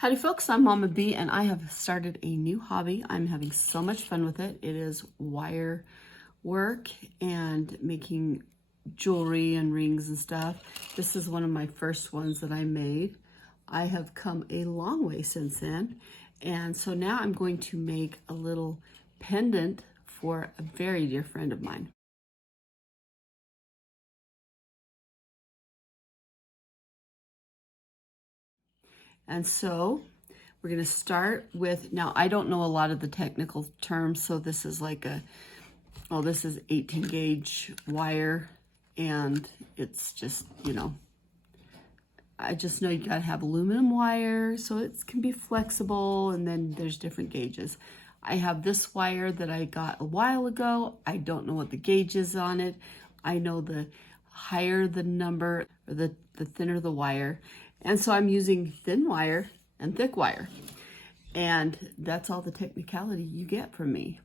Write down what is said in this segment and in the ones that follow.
Howdy folks, I'm Mama B and I have started a new hobby. I'm having so much fun with it. It is wire work and making jewelry and rings and stuff. This is one of my first ones that I made. I have come a long way since then. And so now I'm going to make a little pendant for a very dear friend of mine. And so we're going to start with, now I don't know a lot of the technical terms, so this is like this is 18 gauge wire, and it's just, I just know you got to have aluminum wire so it can be flexible, and then there's different gauges. I have this wire that I got a while ago. I don't know what the gauge is on it. I know the higher the number, or the thinner the wire. And so I'm using thin wire and thick wire. And that's all the technicality you get from me.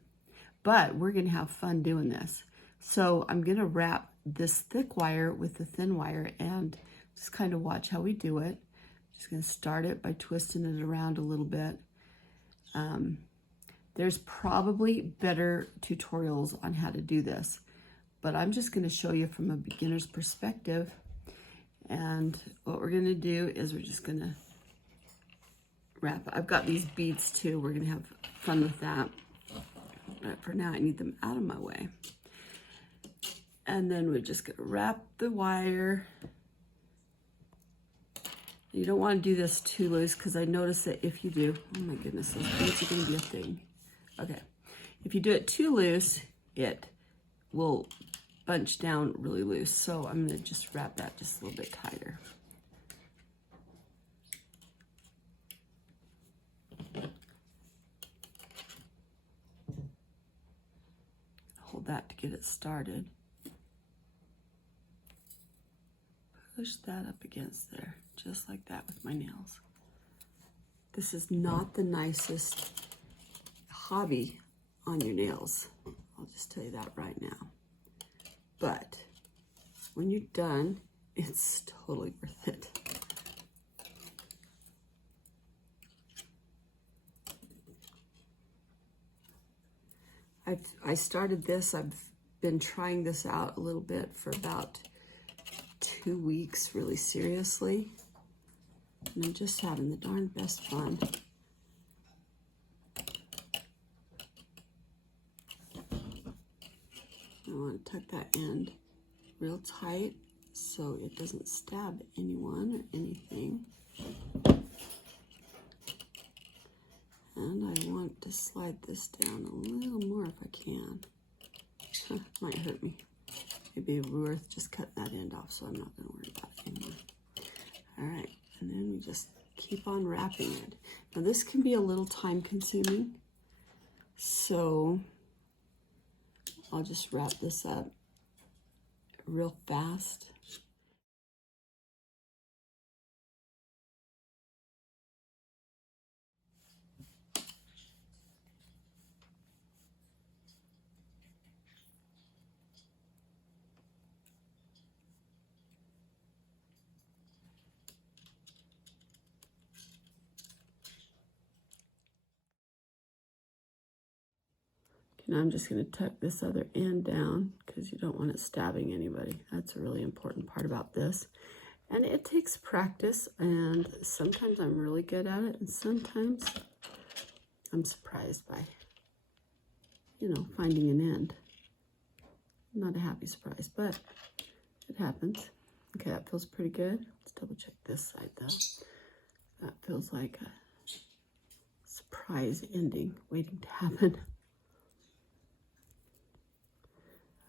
But we're going to have fun doing this. So I'm going to wrap this thick wire with the thin wire and just kind of watch how we do it. Just going to start it by twisting it around a little bit. There's probably better tutorials on how to do this, but I'm just going to show you from a beginner's perspective. And what we're going to do is we're just going to wrap. I've got these beads too. We're going to have fun with that. But for now, I need them out of my way. And then we're just going to wrap the wire. You don't want to do this too loose, because I notice that if you do, oh my goodness, those beads are going to be a thing. Okay. If you do it too loose, it will bunch down really loose. So I'm going to just wrap that just a little bit tighter. Hold that to get it started. Push that up against there, just like that with my nails. This is not the nicest hobby on your nails. I'll just tell you that right now. But when you're done, it's totally worth it. I started this, I've been trying this out a little bit for about 2 weeks, really seriously. And I'm just having the darn best fun. I want to tuck that end real tight so it doesn't stab anyone or anything. And I want to slide this down a little more if I can. Might hurt me. It'd be worth just cutting that end off, so I'm not going to worry about it anymore. All right, and then we just keep on wrapping it. Now this can be a little time consuming, so I'll just wrap this up real fast. Now I'm just going to tuck this other end down because you don't want it stabbing anybody. That's a really important part about this. And it takes practice, and sometimes I'm really good at it, and sometimes I'm surprised by, finding an end. Not a happy surprise, but it happens. Okay, that feels pretty good. Let's double check this side though. That feels like a surprise ending waiting to happen.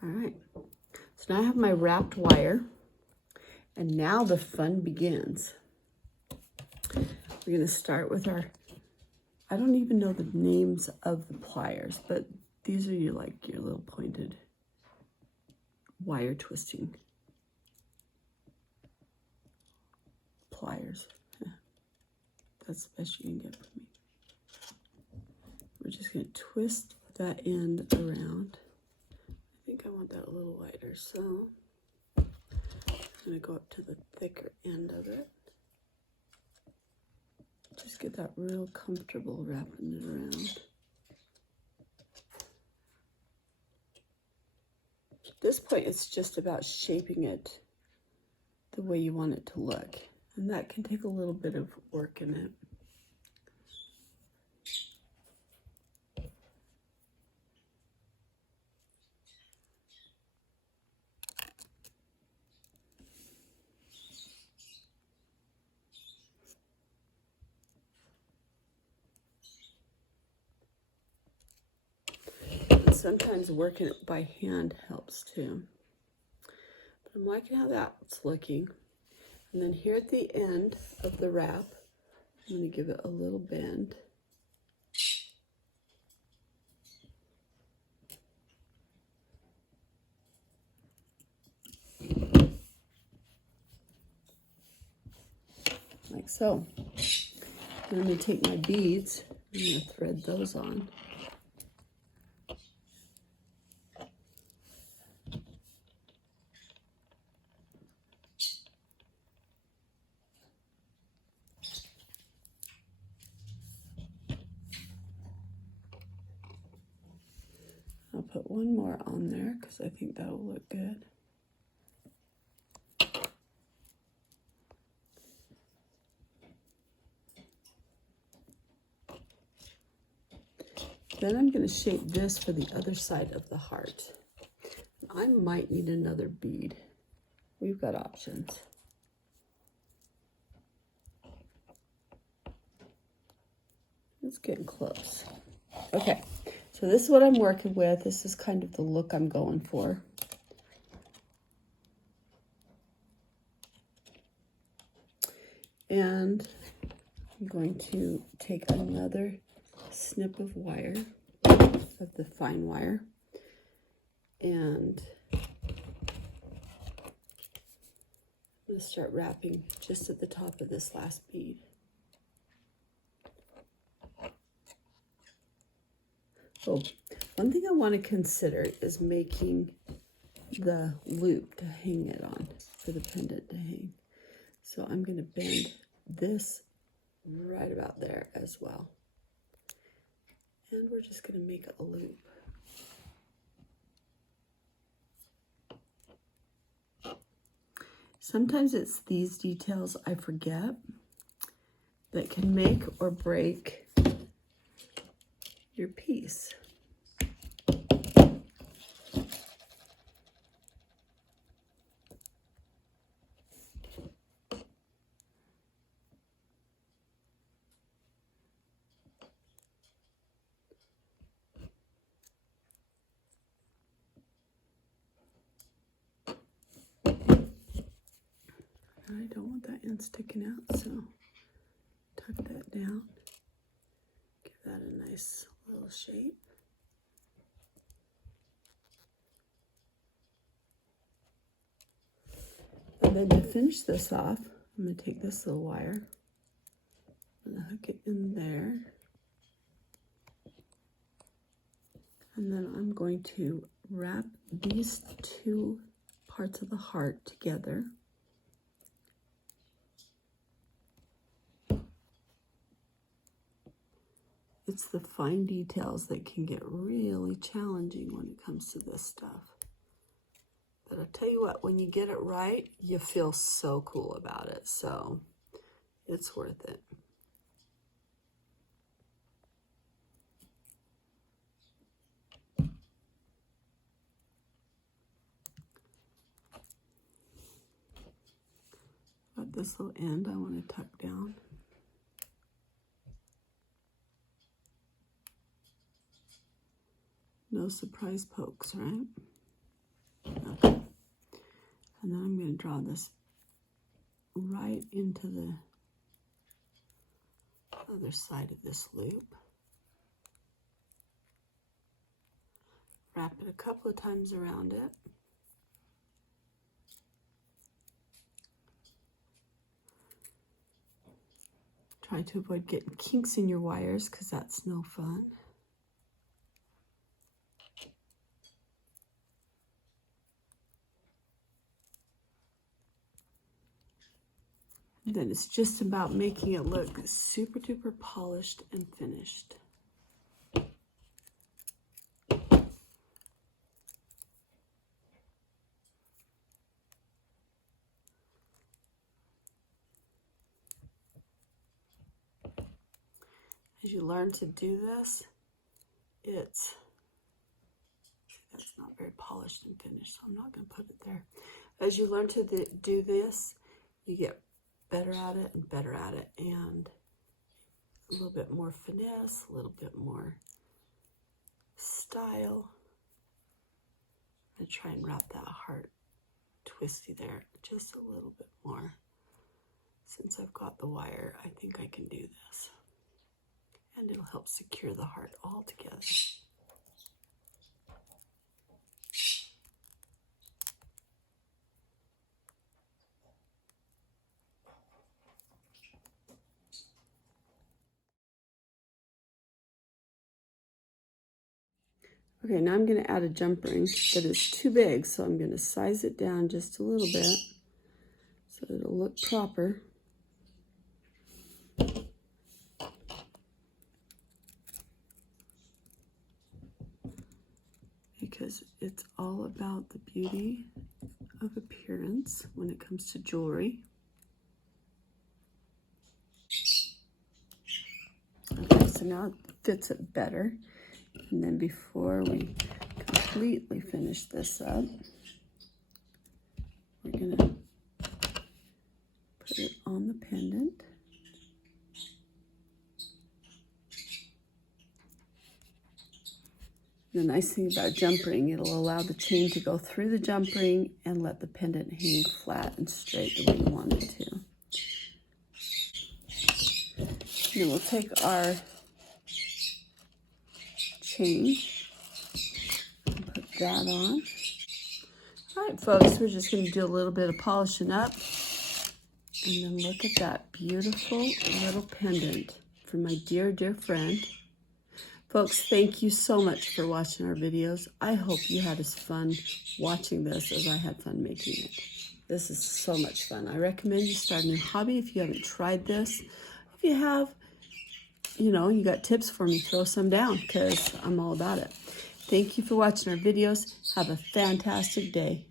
All right, so now I have my wrapped wire, and now the fun begins. We're gonna start with our, I don't even know the names of the pliers, but these are your little pointed wire twisting pliers. That's the best you can get from me. We're just gonna twist that end around. I think I want that a little wider, so I'm going to go up to the thicker end of it. Just get that real comfortable wrapping it around. At this point, it's just about shaping it the way you want it to look. And that can take a little bit of work in it. And sometimes working it by hand helps too. But I'm liking how that's looking. And then here at the end of the wrap, I'm going to give it a little bend. Like so. And I'm going to take my beads, I'm going to thread those on. I'll put one more on there because I think that'll look good. Then I'm going to shape this for the other side of the heart. I might need another bead. We've got options. It's getting close. Okay, so this is what I'm working with. This is kind of the look I'm going for. And I'm going to take another snip of wire, of the fine wire, and I'm going to start wrapping just at the top of this last bead. Oh, one thing I want to consider is making the loop to hang it on, for the pendant to hang. So I'm going to bend this right about there as well. And we're just going to make a loop. Sometimes it's these details I forget that can make or break your piece. I don't want that end sticking out, so tuck that down. Give that a nice little shape. And then to finish this off, I'm going to take this little wire and hook it in there. And then I'm going to wrap these two parts of the heart together. It's the fine details that can get really challenging when it comes to this stuff. But I'll tell you what, when you get it right, you feel so cool about it. So it's worth it. At this little end, I want to tuck down. No surprise pokes, right? Okay. And then I'm going to draw this right into the other side of this loop. Wrap it a couple of times around it. Try to avoid getting kinks in your wires because that's no fun. And then it's just about making it look super duper polished and finished. As you learn to do this, that's not very polished and finished, so I'm not going to put it there. As you learn to do this, you get better at it and better at it, and a little bit more finesse, a little bit more style. I'm going to try and wrap that heart twisty there just a little bit more. Since I've got the wire, I think I can do this. And it'll help secure the heart all together. Okay, now I'm going to add a jump ring that is too big, so I'm going to size it down just a little bit so it'll look proper. Because it's all about the beauty of appearance when it comes to jewelry. Okay, so now it fits it better. And then before we completely finish this up, we're going to put it on the pendant. The nice thing about jump ring, it'll allow the chain to go through the jump ring and let the pendant hang flat and straight the way you want it to. And then we'll take our chain and put that on. All right, folks, we're just going to do a little bit of polishing up. And then look at that beautiful little pendant from my dear, dear friend. Folks, thank you so much for watching our videos. I hope you had as fun watching this as I had fun making it. This is so much fun. I recommend you start a new hobby if you haven't tried this. If you have, you know, you got tips for me, throw some down because I'm all about it. Thank you for watching our videos. Have a fantastic day.